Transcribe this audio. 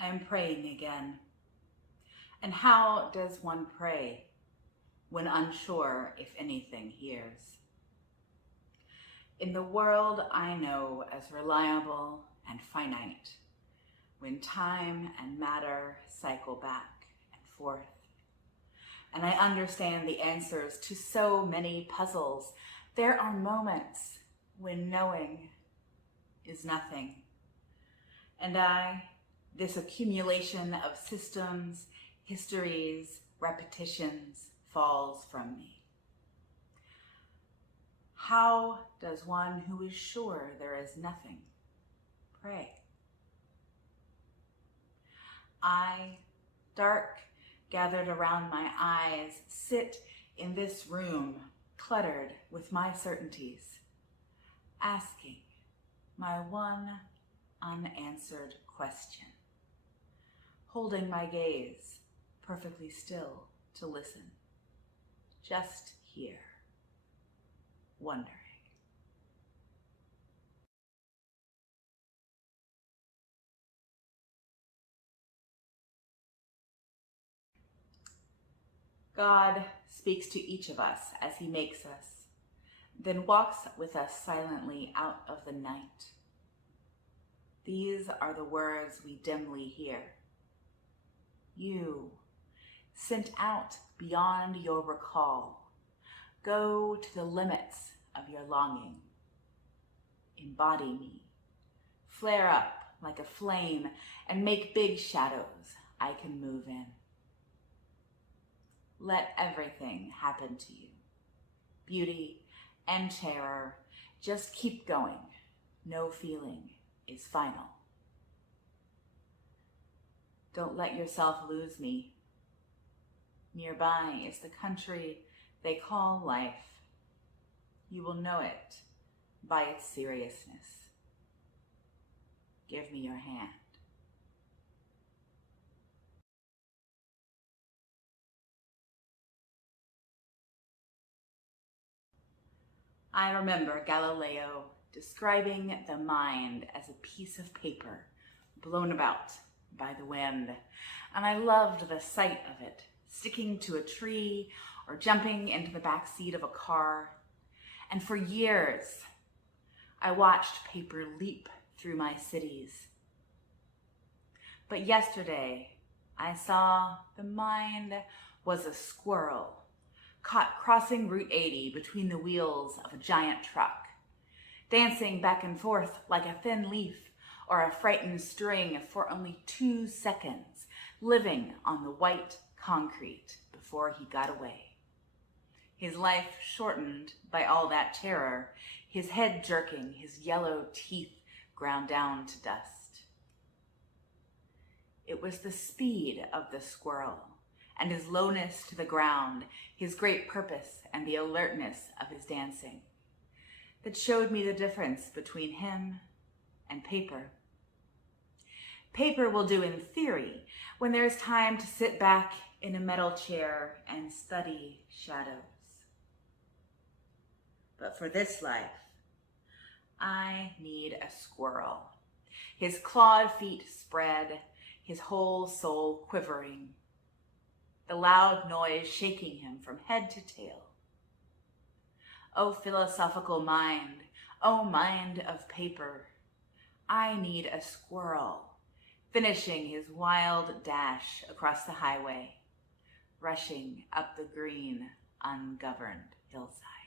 I am praying again. And how does one pray when unsure if anything hears? In the world I know as reliable and finite, when time and matter cycle back and forth, and I understand the answers to so many puzzles, there are moments when knowing is nothing. And this accumulation of systems, histories, repetitions falls from me. How does one who is sure there is nothing pray? I, dark gathered around my eyes, sit in this room cluttered with my certainties, asking my one unanswered question, holding my gaze perfectly still to listen, just here, wondering. God speaks to each of us as he makes us, then walks with us silently out of the night. These are the words we dimly hear. You, sent out beyond your recall, go to the limits of your longing. Embody me, flare up like a flame, and make big shadows I can move in. Let everything happen to you. Beauty and terror, just keep going. No feeling is final. Don't let yourself lose me. Nearby is the country they call life. You will know it by its seriousness. Give me your hand. I remember Galileo describing the mind as a piece of paper blown about by the wind, and I loved the sight of it, sticking to a tree or jumping into the back seat of a car. And for years, I watched paper leap through my cities. But yesterday, I saw the mind was a squirrel caught crossing Route 80 between the wheels of a giant truck, dancing back and forth like a thin leaf or a frightened string for only 2 seconds, living on the white concrete before he got away. His life shortened by all that terror, his head jerking, his yellow teeth ground down to dust. It was the speed of the squirrel and his lowness to the ground, his great purpose and the alertness of his dancing, that showed me the difference between him and paper. Paper will do in theory when there's time to sit back in a metal chair and study shadows. But for this life, I need a squirrel, his clawed feet spread, his whole soul quivering, the loud noise shaking him from head to tail. O philosophical mind, O mind of paper, I need a squirrel, finishing his wild dash across the highway, rushing up the green, ungoverned hillside.